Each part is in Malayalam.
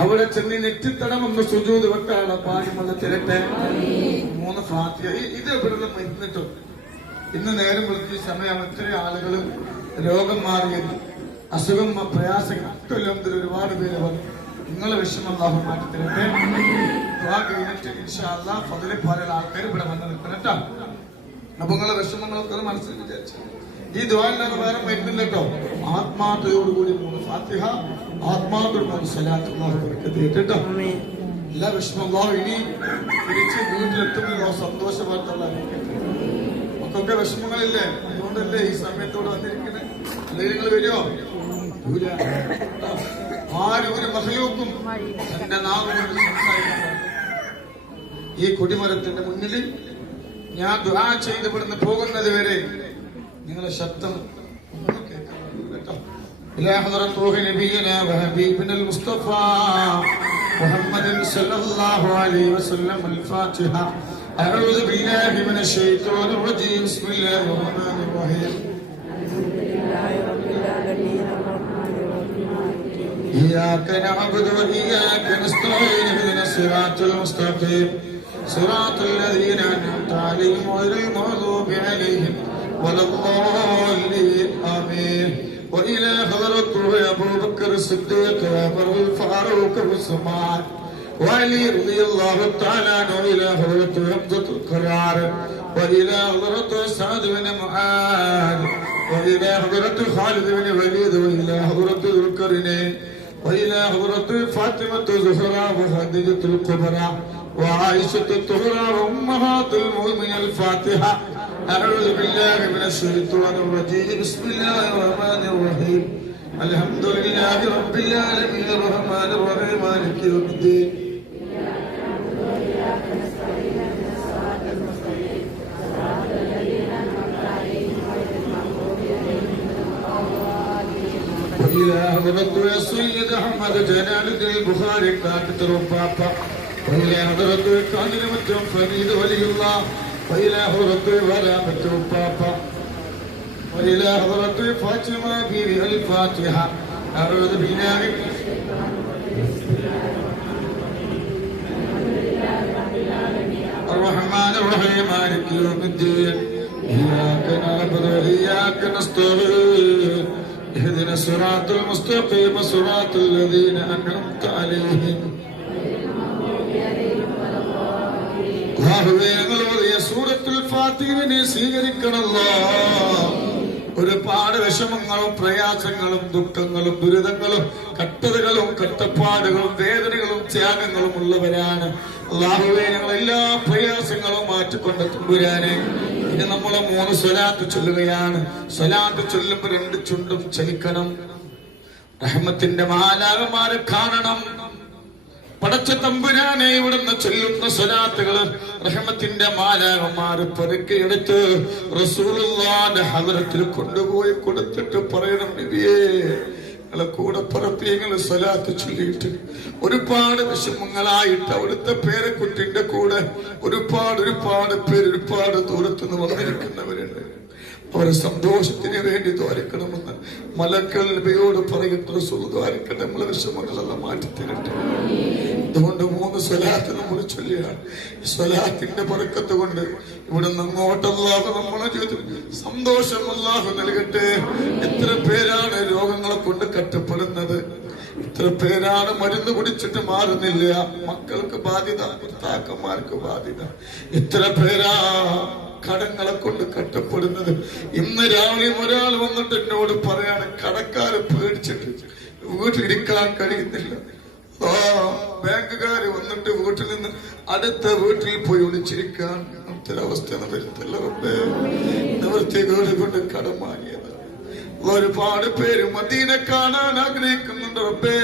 അവിടെ ചെന്ന് നെറ്റിത്തടം ഒന്ന് സുജൂദ് വെക്കാനുള്ള ഭാഗ്യമുള്ള തിരട്ടെ. 3 ഫാത്തിഹ. ഇത് എവിടുന്ന് മരുന്നിട്ടോ ഇന്ന് നേരം വിളിച്ച് സമയം എത്ര ആളുകൾ രോഗം മാറിയത്, അസുഖം പ്രയാസങ്ങൾ ഒക്കെ ഒരുപാട് പേര് വന്നു. നിങ്ങളെ വിഷമം അല്ലാഹു മാറ്റി തരട്ടെ. ദുആ കഴിഞ്ഞിട്ട് ഇൻഷാ അല്ലാഹ് ഫضل പറയുന്ന ആൾക്കാർ ഇവിടെ വന്ന് നിൽക്കണം കേട്ടോ. അപ്പൊ നിങ്ങളെ വിഷമങ്ങളൊക്കെ മനസ്സിൽ വിചാരിച്ചു ഈ ദുആയിലാണ് വേറെ മരുന്നില്ല കേട്ടോ. ആത്മാർത്ഥതയോടുകൂടി 3 ഫാത്തിഹ, ആത്മാർത്ഥതയോടുകൂടി സ്വലാത്ത് അല്ലാഹു ബർക്കത്ത് കേട്ടോ. എല്ലാ വിഷമം അല്ലാഹു ഇനി തിരിച്ച് വീട്ടിലെത്തുമ്പോൾ സന്തോഷവാർത്തയുള്ള മക്കൊക്കെ വിഷമങ്ങളില്ലേ, അതുകൊണ്ടല്ലേ ഈ സമയത്തോട് വന്നിരിക്കുന്നത്. അല്ലെങ്കിൽ നിങ്ങൾ വരുമോ? ആരും ഒരു മഹലൂക്കും എന്റെ നാവുകൊണ്ട് സംസാരിക്കാൻ. ഈ കൊടിമരത്തിന്റെ മുന്നിൽ ഞാൻ ദുആ ചെയ്ത് ഇവിടുന്ന് പോകുന്നത് വരെ നിങ്ങളെ ശബ്ദം കേൾക്കാൻ കേട്ടോ. ഇലാ ഹദറത്തുഹു നബിയനാ വഹബീബിനൽ മുസ്തഫ മുഹമ്മദിൻ സല്ലല്ലാഹു അലൈഹി വസല്ലം. അൽ-ഫാത്തിഹ. അഊദു ബില്ലാഹി മിനശ് ശൈത്വാനിർ റജീം. ബിസ്മില്ലാഹിർ റഹ്മാനിർ റഹീം. إياك نعبد وإياك نستعين. اهدنا الصراط المستقيم صراط الذين أنعمت عليهم غير المغضوب عليهم ولا الضالين. آمين. وإلى حضرته أبو بكر الصديق وعمر الفاروق وعثمان وعلي رضي الله تعالى عنه. إلى حضرته حمزة القرار وإلى حضرته سعد بن معاذ وإلى حضرته خالد بن وليد وإلى حضرته ذو القرنين وإلى حضرته فاطمة الزهراء وخديجة الكبرى وعائشة الطهرى وأمهات المؤمنين. الفاتحة. أعوذ بالله من الشيطان الرجيم. بسم الله الرحمن الرحيم. الحمد لله رب العالمين الرحمن الرحيم مالك يوم الدين. وإلى حضرته يا سيد أحمد جلال الدين البخاري كاتب بابا. وإلى حضرته كامل متم فريد ولي الله. وإلى حضرته ورامة بابا. وإلى حضرته فاطمة بيبي. الفاتحة. أعوذ بالله الرحمن الرحيم مالك يوم الدين. إياك نعبد وإياك نستعين. اهدنا الصراط المستقيم صراط الذين أنعمت عليهم. സൂറത്തുൽ ഫാത്തിഹയെ സ്വീകരിക്കണല്ലോ. ഒരുപാട് വിഷമങ്ങളും പ്രയാസങ്ങളും ദുഃഖങ്ങളും ദുരിതങ്ങളും കഷ്ടതകളും കഷ്ടപ്പാടുകളും വേദനകളും ത്യാഗങ്ങളും ഉള്ളവരാണ്. അല്ലാഹുവേ, ഞങ്ങൾ എല്ലാ പ്രയാസങ്ങളും മാറ്റിക്കൊണ്ട് തമ്പുരാനെ ഇനി നമ്മളെ 3 സ്വലാത്ത് ചൊല്ലുകയാണ്. സ്വലാത്ത് ചൊല്ലുമ്പോൾ 2 ചുണ്ടും ചലിക്കണം. റഹ്മത്തിന്റെ മാലാഖമാരെ കാണണം. പടച്ച തമ്പുരാനെ ഇവിടുന്ന് ചൊല്ലുന്ന സ്വലാത്തുകള് റഹ്മത്തിന്റെ മാലാഖമാര് പെറുക്കിയെടുത്ത് റസൂലുള്ളാഹിന്റെ ഹദ്റത്തിൽ കൊണ്ടുപോയി കൊടുത്തിട്ട് പറയണം, നബിയേ, നിങ്ങളെ കൂടെ പറപ്പിയങ്ങള് സ്വലാത്ത് ചൊല്ലിയിട്ട് ഒരുപാട് വിഷമങ്ങളായിട്ട് അവിടുത്തെ പേരക്കുട്ടിന്റെ കൂടെ ഒരുപാട് പേര് ഒരുപാട് ദൂരത്തുനിന്ന് വന്നിരിക്കുന്നവരുണ്ട്. അവരെ സന്തോഷത്തിന് വേണ്ടി ദ്വാരിക്കണമെന്ന് മലക്കൾ നബിയോട് പറയട്ടെ. റസൂൽ ദ്വാരിക്കട്ടെ, നമ്മളെ വിഷമങ്ങളെല്ലാം മാറ്റിത്തരട്ടെ. അതുകൊണ്ട് 3 സ്വലാത്ത് നമ്മൾ ചൊല്ലിയാണ്. സ്വലാത്തിന്റെ ബർക്കത്ത് കൊണ്ട് ഇവിടുന്ന് അങ്ങോട്ട് അല്ലാഹു നമ്മളെ ജീവിതത്തിൽ സന്തോഷം അല്ലാഹു നൽകട്ടെ. എത്ര പേരാണ് രോഗങ്ങളെ കൊണ്ട് കഷ്ടപ്പെടുന്നത്, എത്ര പേരാണ് മരുന്ന് കുടിച്ചിട്ട് മാറുന്നില്ല, മക്കൾക്ക് ബാധ്യത, ഭർത്താക്കന്മാർക്ക് ബാധ്യത, എത്ര പേരാ കടങ്ങളെ കൊണ്ട് കഷ്ടപ്പെടുന്നത്. ഇന്ന് രാവിലെ ഒരാൾ വന്നിട്ട് എന്നോട് പറയാണ്, കടക്കാരെ പേടിച്ചിട്ട് വീട്ടിലിരിക്കാൻ കഴിയുന്നില്ല. ബാങ്കുകാര് വന്നിട്ട് വീട്ടിൽ നിന്ന് അടുത്ത വീട്ടിൽ പോയി ഒളിച്ചിരിക്കാൻ അവസ്ഥ വരുത്തില്ല. നിവൃത്തികേട് കൊണ്ട് കടം വാങ്ങിയത്. ഒരുപാട് പേര് മദീന കാണാൻ ആഗ്രഹിക്കുന്നുണ്ട്. റബ്ബേ,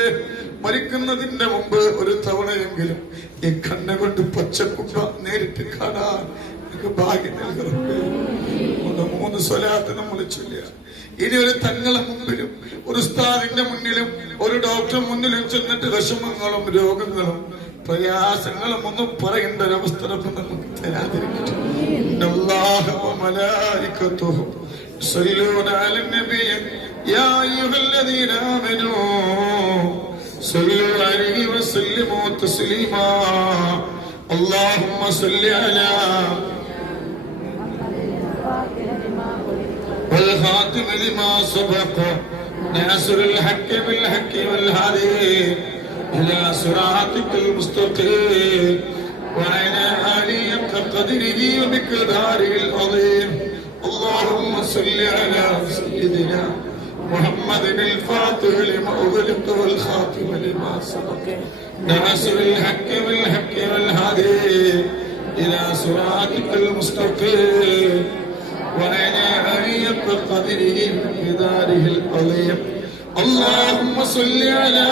മരിക്കുന്നതിന്റെ മുമ്പ് ഒരു തവണയെങ്കിലും ഈ കണ്ണുകൊണ്ട് പച്ചക്കുമ്പ നേരിട്ട് കാണാൻ ഭാഗ്യം നൽകറബ്ബേ. 3 സ്വലാത്ത് നമ്മൾ ചൊല്ലുക. ഇനി ഒരു തങ്ങളെ മുമ്പിലും ഒരു ഉസ്താദിന്റെ മുന്നിലും ഒരു ഡോക്ടർ മുന്നിലും ചെന്നിട്ട് വിഷമങ്ങളും രോഗങ്ങളും പ്രയാസങ്ങളും ഒന്നും പറയേണ്ട ഒരവസ്ഥ നമുക്ക് തരാതിരിക്കട്ടെ. صلوا عليه وسلموا تسليما اللهم صل على والخاتم لما سبق ناصر الحق بالحق والهادي إلى صراطك المستقيم وعلى آله قدره ومقداره العظيم اللهم صل على سيدنا محمد الفاتح لما أغلق والخاتم لما سبق ناصر الحق بالحق والهادي إلى صراطك المستقيم وعلى آله قدره ومقداره العظيم اللهم صل على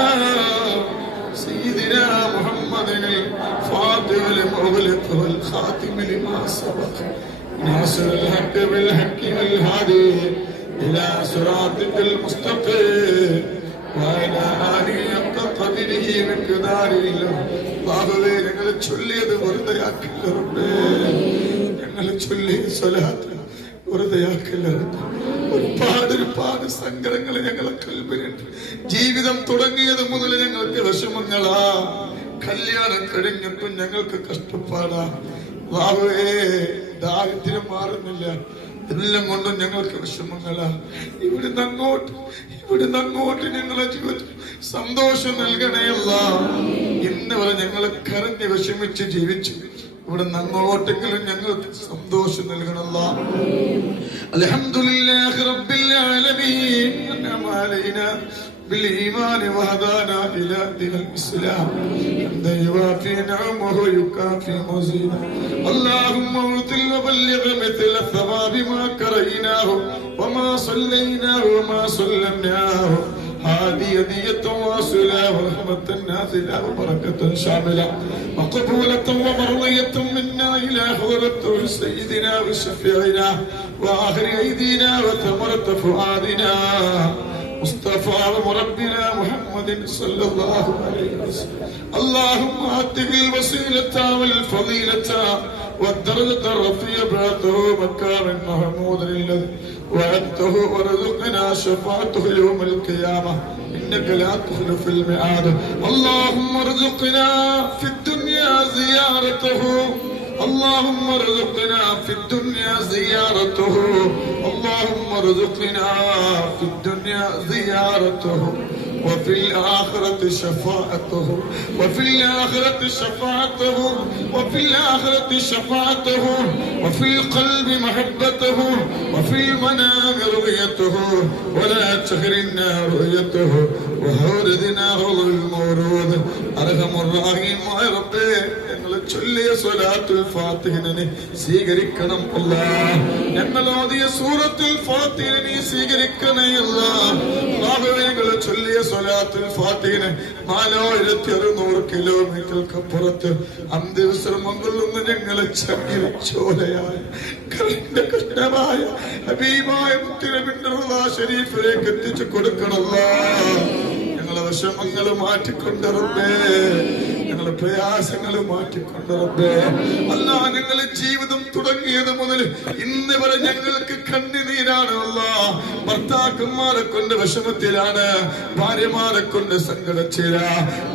سيدنا محمد الفاتح لما أغلق والخاتم لما سبق ناصر الحق بالحق والهادي إلى صراطك المستقيم وعلى آله قدره ومقداره അല്ലാഹുവേ ഞങ്ങൾ ചൊല്ലിയത് വെറുതെയാക്കില്ല റബ്ബേ ഞങ്ങൾ ചൊല്ലിയ സ്വലാത്ത് വെറുതെയാക്കില്ല ഒരുപാട് സങ്കടങ്ങൾ ഞങ്ങളെ കൽബിലുണ്ട് ജീവിതം തുടങ്ങിയത് മുതൽ ഞങ്ങൾക്ക് വിഷമങ്ങളാ കല്യാണം കഴിഞ്ഞിട്ടും ഞങ്ങൾക്ക് കഷ്ടപ്പാടാ അല്ലാഹുവേ ദാരിദ്ര്യം മാറുന്നില്ല എല്ലാം കൊണ്ടും ഞങ്ങൾക്ക് വിഷമങ്ങളാ ഇവിടുന്ന് അങ്ങോട്ട് ഞങ്ങളെ ജീവിതത്തിൽ സന്തോഷം നൽകണയല്ല ഇന്ന് വരെ ഞങ്ങൾ കരഞ്ഞ് വിഷമിച്ച് ജീവിച്ചു ഇവിടുന്ന് അങ്ങോട്ടെങ്കിലും ഞങ്ങൾക്ക് സന്തോഷം നൽകണല്ല അൽഹംദുലില്ലാഹി റബ്ബിൽ ആലമീൻ അൻഅമ അലൈനാ بالإيمان وهدانا إلى دين الإسلام حمدا يوافي نعمه ويكافي مزيدا اللهم ارسل وبلغ مثل الثواب ما كرهناه وما صليناه وما سلمناه هادية واصلة ورحمة نازلة وبركة شاملة وقبولة ومرضية منا إلى حضرة سيدنا وشفيعنا وآخر أيدينا وثمرة فؤادنا مصطفى وربنا محمد صلى الله عليه وسلم اللهم آته الوسيلة والفضيلة والدرجة الرفيعة بعثه مكان محمود الذي وعدته ورزقنا شفاعته يوم القيامة إنك لا تخلف الميعاد اللهم ارزقنا في الدنيا زيارته اللهم ارزقنا في الدنيا زيارته اللهم ارزقنا في الدنيا زيارته وفي الآخرة شفاعته وفي الآخرة شفاعته وفي الآخرة شفاعته وفي القلب محبته وفي المنام رؤيته ولا تحرمنا رؤيته وهوردنا غضب المورود أرحم الراحمين يا ربي ഞങ്ങൾ ചൊല്ലിയ സ്വലാത്തുൽ ഫാത്തിഹനെ സ്വീകരിക്കണം അല്ലാഹ് ഞങ്ങൾ ഓതിയ സൂറത്തുൽ ഫാത്തിഹനെ സ്വീകരിക്കണേ അല്ലാഹ് അല്ലാഹുവേ ഞങ്ങൾ ചൊല്ലിയ സ്വലാത്തുൽ ഫാത്തിഹനെ 4600 കിലോമീറ്റർക്കപ്പുറത്ത് അന്ത്യവിശ്രമം കൊള്ളുന്ന ഞങ്ങളെ ചങ്ങിരിച്ചോലയായ കഷ്ടമായ ഹബീബായ മുത്തുനബിയുടെ റളാ ശരീഫിലേക്ക് എത്തിച്ചു കൊടുക്കണമല്ലാ ഞങ്ങളെ വിഷമങ്ങൾ മാറ്റിക്കൊണ്ട് റബ്ബേ ഞങ്ങളെ പ്രയാസങ്ങൾ മാറ്റിക്കൊണ്ട് റബ്ബേ അല്ലാഹ് ഞങ്ങളെ ജീവിതം തുടങ്ങിയത് മുതൽ ഇന്ന് വരെ ഞങ്ങൾക്ക് കണ്ണുനീരാണ് അല്ലാഹ് ഭർത്താക്കന്മാരെ കൊണ്ട് വിഷമത്തിലാണ് ഭാര്യമാരെ കൊണ്ട് സങ്കടത്തിലാ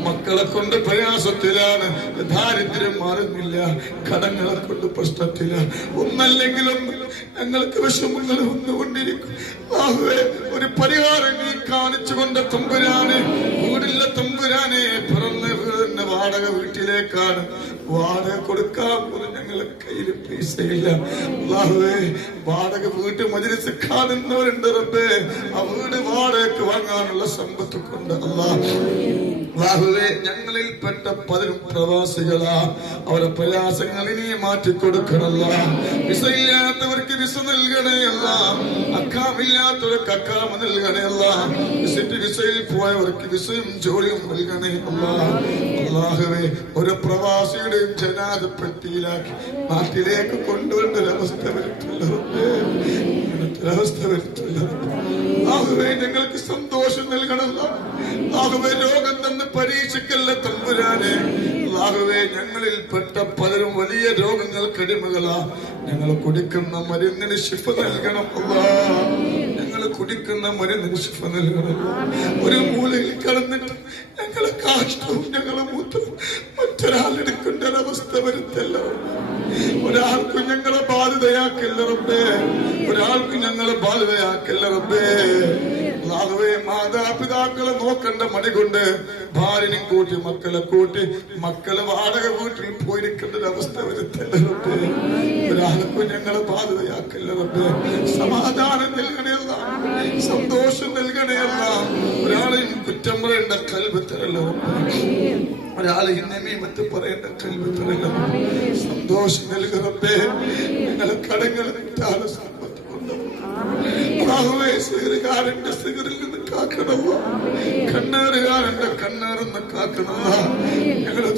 മക്കളെ കൊണ്ട് പ്രയാസത്തിലാണ് ദാരിദ്ര്യം മാറുന്നില്ല കടങ്ങളെ കൊണ്ട് പ്രശ്നത്തില ഒന്നല്ലെങ്കിലും ഞങ്ങൾക്ക് വിഷമങ്ങൾ വന്നുകൊണ്ടിരിക്കും അല്ലാഹുവേ ഒരു പരിഹാരം നീ കാണിച്ചുകൊണ്ട് തമ്പുരാനെ വീടില്ല തമ്പുരാനെ പിറന്ന വീടിന്റെ വാടക വീട്ടിലേക്കാണ് വാടക കൊടുക്കാൻ പോലും ഞങ്ങളെ കയ്യിൽ പൈസയില്ല അല്ലാഹുവേ വാടക വീട്ട് മജ്‌ലിസ് കാണുന്നവരുണ്ട് റബ്ബേ ആ വീട് വാടകയ്ക്ക് വാങ്ങാനുള്ള സമ്പത്ത് കൊണ്ട് അല്ലാഹുവേ ഞങ്ങളിൽ പെട്ട പലരും പ്രവാസികളാ അവരുടെ പ്രയാസങ്ങൾ ഇനി മാറ്റിക്കൊടുക്കണല്ല വിസയില്ലാത്തവർക്ക് വിസ നൽകണയല്ല അക്കാമില്ലാത്തവർക്ക് അക്കാമ നൽകണയല്ല വിസയിൽ പോയവർക്ക് വിസയും ജോലിയും നൽകണേ അല്ലാഹുവേ ഒരു പ്രവാസിയുടെയും ജനാദപ്പെട്ടിയിലാക്കി നാട്ടിലേക്ക് കൊണ്ടുവരേണ്ട ഒരവസ്ഥ വരുത്തില്ല ആഹുവേ ഞങ്ങൾക്ക് സന്തോഷം നൽകണം ആഹുവേ രോഗം തന്ന് പരീക്ഷിക്കല്ല തമ്പുരാനെ ആഹുവേ ഞങ്ങളിൽ പെട്ട പലരും വലിയ രോഗങ്ങൾക്ക് അടിമകളാ ഞങ്ങൾ കുടിക്കുന്ന മരുന്നിന് ശിഫ നൽകണം അല്ലാഹ് ഞങ്ങൾ കുടിക്കുന്ന മരുന്നിന് ശിഫ നൽകണമല്ലോ. ഒരു മൂലയിൽ കടന്നിട്ട് ഞങ്ങളെ കാഷ്ടവും ഞങ്ങളെ മൂത്രവും മറ്റൊരാളെടുക്കേണ്ട ഒരവസ്ഥ വരുത്തല്ലോ. ഒരാൾക്കും ഞങ്ങളെ ബാധിതയാക്കല്ല റബ്ബേ, ഒരാൾക്കും ഞങ്ങളെ ബാധിതയാക്കല്ല റബ്ബേ. അല്ലാഹുവേ, മാതാപിതാക്കളെ നോക്കണ്ട മടി കൊണ്ട് ഭാര്യനും കൂട്ടി മക്കളെ കൂട്ടി മക്കളെ വാടക വീട്ടിൽ പോയിരിക്കേണ്ട ഒരവസ്ഥ വരുത്തല്ല റബ്ബേ. ഒരാൾക്കും ഞങ്ങളെ ബാധിതയാക്കല്ല റബ്ബേ. സമാധാനം നൽകണയല്ല, സന്തോഷം നൽകണയല്ല. ഒരാളെയും കുറ്റം പറയേണ്ട കൽബ് തരല്ലോ റബ്ബേ. ഒരാളെ നമീമത്ത് പറയേണ്ട കൽബ് തരല്ലോ. സന്തോഷം നൽകുക റബ്ബേ. ഞങ്ങളെ കടങ്ങൾ കിട്ടാതെ സമ്പത്ത് കൊണ്ടുപോകും. സിഗറുകാരന്റെ സിഗറിൽ നിന്ന് കാക്കണമോ, കണ്ണേറുകാരന്റെ കണ്ണേറിന്ന് കാക്കണമോ. ഞങ്ങളെ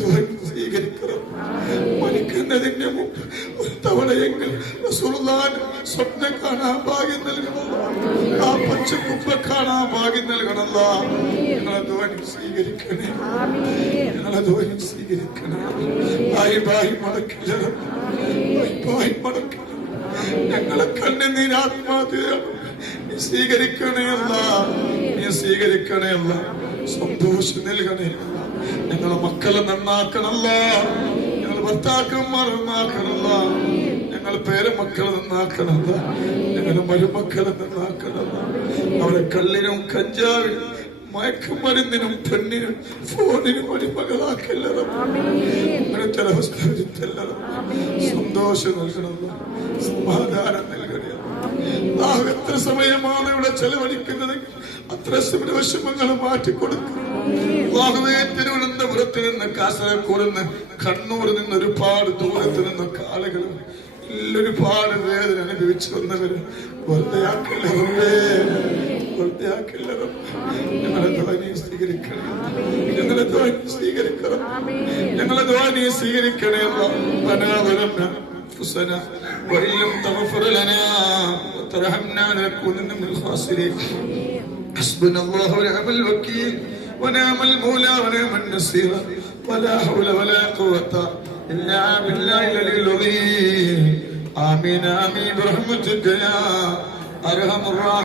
സ്വീകരിക്കണം. മരിക്കുന്നതിന്റെ മുമ്പ് ഒരു തവണയെങ്കിൽ സ്വപ്നം കാണാൻ ഭാഗ്യം നൽകണമല്ലോ. ആ പച്ചക്കുപ്പ കാണാൻ ഭാഗ്യം നൽകണമല്ലോ. ഞങ്ങളെ ധ്വനി സ്വീകരിക്കണേ, ഞങ്ങളെ ധ്വനി സ്വീകരിക്കണം. ബായി മടക്കില്ല, ബായി മടക്കില്ല. ഞങ്ങളെ കണ്ണുനീർ ആത്മാർത്ഥതയാണ്. നീ സ്വീകരിക്കണേയല്ല, നീ സ്വീകരിക്കണേയല്ല. സന്തോഷം നൽകണേയല്ല. ഞങ്ങളെ മക്കളെ നന്നാക്കണല്ല, ഞങ്ങൾ ഭർത്താക്കന്മാർ നന്നാക്കണല്ല, ഞങ്ങൾ പേരമക്കളെ നന്നാക്കണല്ല, ഞങ്ങളുടെ മരുമക്കളെ നന്നാക്കണല്ല. അവരെ കള്ളിനും കഞ്ചാവിനും മയക്കുമരുന്നിനും പെണ്ണിനും ഫോണിനും അടിമകളാക്കല്ല. അങ്ങനത്തെ ഒരവസ്ഥ വരുത്തല്ല. സന്തോഷം നൽകണമല്ലോ, സമാധാനം നൽകണേ. എത്ര സമയമാണ് ഇവിടെ ചെലവഴിക്കുന്നത്, അത്ര വിഷമങ്ങൾ മാറ്റിക്കൊടുക്കും. തിരുവനന്തപുരത്ത് നിന്ന്, കാസർഗോഡ് നിന്ന്, കണ്ണൂരിൽ നിന്ന്, ഒരുപാട് ദൂരത്ത് നിന്നൊക്കെ ആളുകൾ ഒരുപാട് വേദന അനുഭവിച്ചു വന്നവര് ഞങ്ങളെ ധ്വനി സ്വീകരിക്കണം, ഞങ്ങളെ ധ്വനി സ്വീകരിക്കണം, ഞങ്ങളെ ധ്വനി സ്വീകരിക്കണേ. وإن لم تغفر لنا وترحمنا لنكونن من الخاسرين. حسبنا الله ونعم الوكيل ونعم المولى ونعم النصير ولا حول ولا قوة إلا بالله العلي العظيم. آمين آمين برحمتك يا أرحم الراحمين.